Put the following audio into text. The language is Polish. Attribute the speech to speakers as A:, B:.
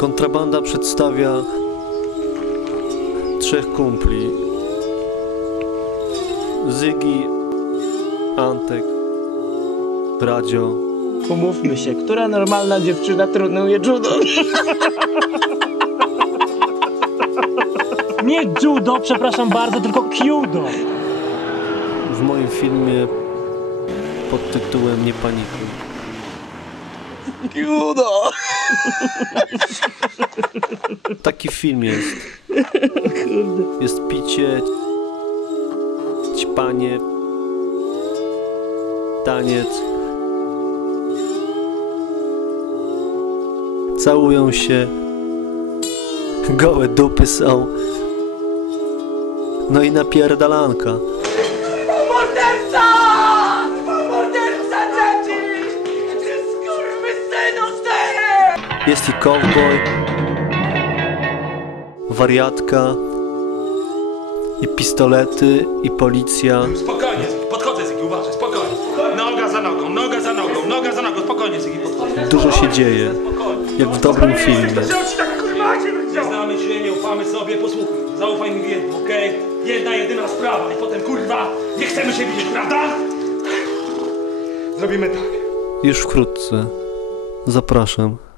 A: Kontrabanda przedstawia trzech kumpli. Zygi, Antek, Bradzio.
B: Umówmy się, która normalna dziewczyna trenuje judo?
C: Nie judo, przepraszam bardzo, tylko kyudo.
A: W moim filmie pod tytułem Nie panikuj.
B: Judo!
A: Taki film jest. Jest picie, ćpanie, taniec. Całują się. Gołe dupy są. No i napierdalanka.
D: Morderca! Morderca dzieci! Ty skurwysynu stary!
A: Jest i cowboy, wariatka, i pistolety, i policja.
E: Spokojnie, Zygi, podchodzę, Zygi, uważaj, spokojnie. Noga za nogą, noga za nogą, noga za nogą, spokojnie, Zygi, podchodzę.
A: Dużo się dzieje, jak w dobrym filmie.
E: Nie znamy się, nie ufamy sobie, posłuchaj, zaufaj mi w jedno, okej? Jedna, jedyna sprawa i potem, kurwa, nie chcemy się widzieć, prawda? Zrobimy tak.
A: Już wkrótce. Zapraszam.